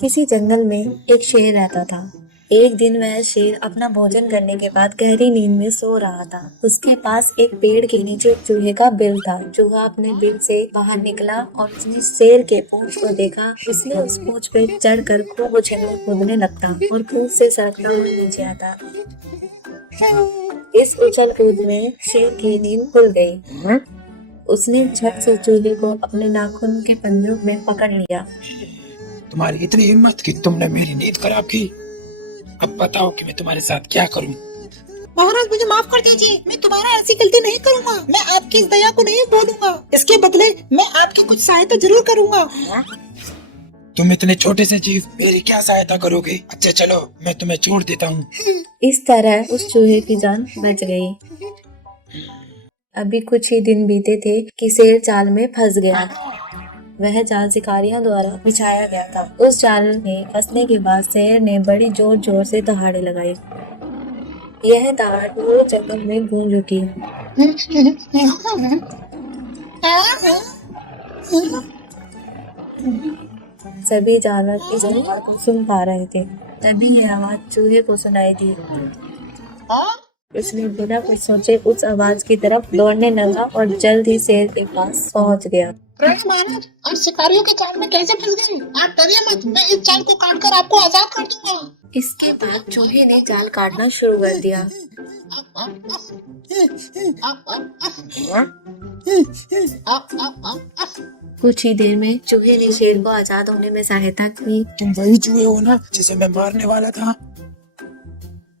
किसी जंगल में एक शेर रहता था। एक दिन वह शेर अपना भोजन करने के बाद गहरी नींद में सो रहा था। उसके पास एक पेड़ के नीचे एक चूहे का बिल था। चूहा अपने बिल से बाहर निकला और उसने शेर के पूंछ को देखा। उसने उस पूंछ पे चढ़कर खूब उछलने कूदने लगता और खूब से सरकता हुआ नीचे आता। इस उछल कूद में शेर की नींद खुल गई। उसने झट से चूहे को अपने नाखून के पंजों में पकड़ लिया। तुम्हारी इतनी हिम्मत कि तुमने मेरी नींद खराब की। अब बताओ कि मैं तुम्हारे साथ क्या करूं। महाराज मुझे माफ कर दीजिए, मैं दोबारा ऐसी गलती नहीं करूंगा। मैं आपकी इस दया को नहीं भूलूंगा। इसके बदले मैं आपकी कुछ सहायता जरूर करूंगा। तुम इतने छोटे से जीव मेरी क्या सहायता करोगे? अच्छा चलो मैं तुम्हें छोड़ देता हूँ। इस तरह उस चूहे की जान बच गई। अभी कुछ ही दिन बीते थे कि शेर जाल में फंस गया। वह जाल शिकारियों द्वारा बिछाया गया था। उस जाल में फंसने के बाद शेर ने बड़ी जोर जोर से दहाड़े लगाई। यह दहाड़ पूरे जंगल में गूंज उठी। सभी जानवर इस आवाज को सुन पा रहे थे। तभी यह आवाज चूहे को सुनाई दी। उसने बिना कुछ सोचे उस आवाज की तरफ दौड़ने लगा और जल्द ही शेर के पास पहुंच गया। महाराज आप शिकारियों के जाल में कैसे फंस गए? आप डरिए मत, मैं इस जाल को काटकर आपको आजाद कर दूंगा। इसके बाद चूहे ने जाल काटना शुरू कर दिया। कुछ ही देर में चूहे ने शेर को आजाद होने में सहायता की। तुम वही चूहे हो ना जिसे मैं मारने वाला था?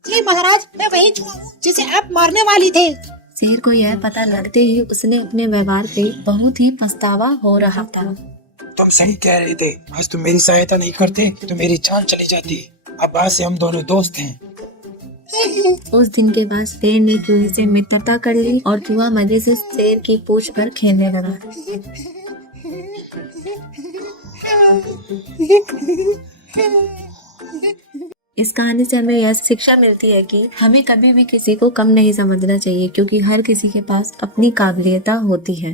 जी महाराज, मैं वही चूहा हूँ जिसे आप मारने वाली थे। शेर को यह पता लगते ही उसने अपने व्यवहार पे बहुत ही पछतावा हो रहा था। तुम सही कह रहे थे। आज तुम मेरी सहायता नहीं करते तो मेरी जान चली जाती। अब आज से हम दोनों दोस्त हैं। उस दिन के बाद शेर ने चूहे से मित्रता कर ली और चूहा मजे से शेर की पूंछ पर खेलने लगा। इस कहानी से हमें यह शिक्षा मिलती है कि हमें कभी भी किसी को कम नहीं समझना चाहिए, क्योंकि हर किसी के पास अपनी काबिलियत होती है।